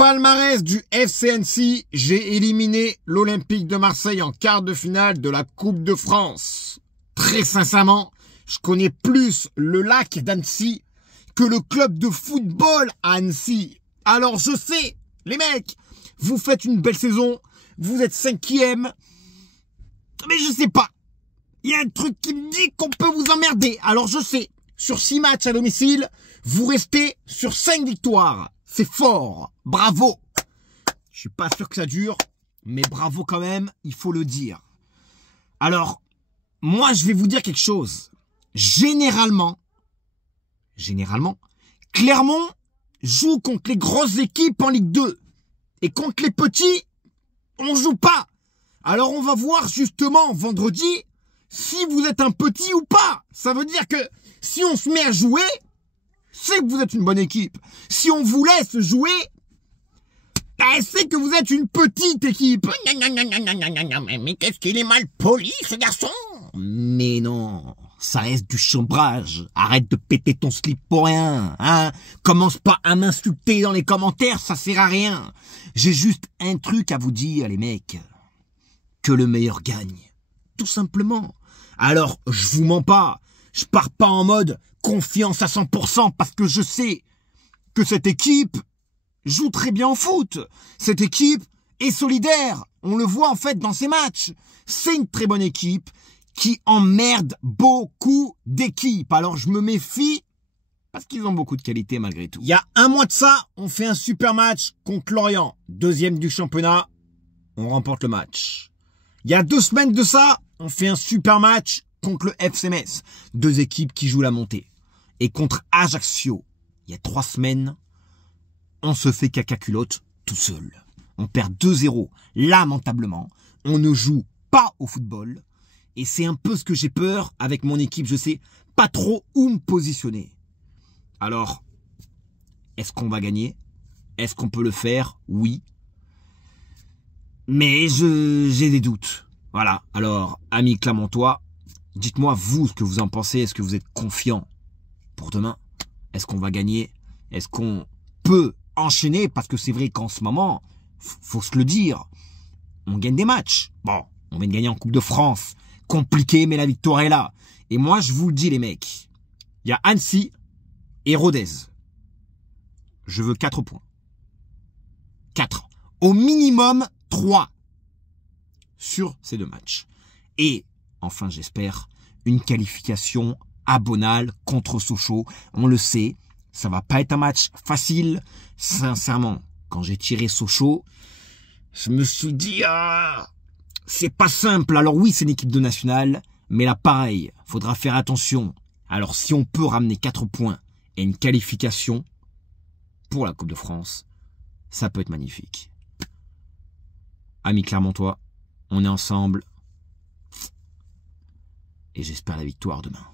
Palmarès du FC Annecy, j'ai éliminé l'Olympique de Marseille en quart de finale de la Coupe de France. Très sincèrement, je connais plus le lac d'Annecy que le club de football à Annecy. Alors je sais, les mecs, vous faites une belle saison, vous êtes 5e, mais je sais pas. Il y a un truc qui me dit qu'on peut vous emmerder. Alors je sais, sur 6 matchs à domicile, vous restez sur 5 victoires. C'est fort. Bravo. Je suis pas sûr que ça dure, mais bravo quand même, il faut le dire. Alors, moi je vais vous dire quelque chose. Généralement, Clermont joue contre les grosses équipes en Ligue 2. Et contre les petits, on joue pas. Alors on va voir justement vendredi si vous êtes un petit ou pas. Ça veut dire que si on se met à jouer, c'est que vous êtes une bonne équipe. Si on vous laisse jouer, c'est que vous êtes une petite équipe. Mais qu'est-ce qu'il est mal poli, ce garçon. Mais non, ça reste du chambrage. Arrête de péter ton slip pour rien. Hein. Commence pas à m'insulter dans les commentaires, ça sert à rien. J'ai juste un truc à vous dire, les mecs. Que le meilleur gagne. Tout simplement. Alors, je vous mens pas. Je pars pas en mode confiance à 100% parce que je sais que cette équipe joue très bien au foot. Cette équipe est solidaire. On le voit en fait dans ces matchs. C'est une très bonne équipe qui emmerde beaucoup d'équipes. Alors je me méfie parce qu'ils ont beaucoup de qualité malgré tout. Il y a un mois de ça, on fait un super match contre Lorient. 2e du championnat, on remporte le match. Il y a 2 semaines de ça, on fait un super match contre le FC Metz. 2 équipes qui jouent la montée. Et contre Ajaccio, il y a 3 semaines, on se fait caca culotte tout seul. On perd 2-0 lamentablement. On ne joue pas au football. Et c'est un peu ce que j'ai peur avec mon équipe. Je sais pas trop où me positionner. Alors, est-ce qu'on va gagner? Est-ce qu'on peut le faire? Oui. Mais j'ai des doutes. Voilà. Alors, amis clermontois, dites-moi vous ce que vous en pensez. Est-ce que vous êtes confiant pour demain? Est-ce qu'on va gagner? Est-ce qu'on peut enchaîner? Parce que c'est vrai qu'en ce moment, faut se le dire, on gagne des matchs. Bon, on vient de gagner en Coupe de France. Compliqué, mais la victoire est là. Et moi, je vous le dis, les mecs, il y a Annecy et Rodez. Je veux 4 points. 4. Au minimum 3 sur ces 2 matchs. Et, enfin, j'espère, une qualification à Bonal contre Sochaux. On le sait, ça va pas être un match facile. Sincèrement, quand j'ai tiré Sochaux, je me suis dit, c'est pas simple. Alors oui, c'est une équipe de nationale, mais là, pareil, faudra faire attention. Alors si on peut ramener 4 points et une qualification pour la Coupe de France, ça peut être magnifique. Amis clermontois, on est ensemble et j'espère la victoire demain.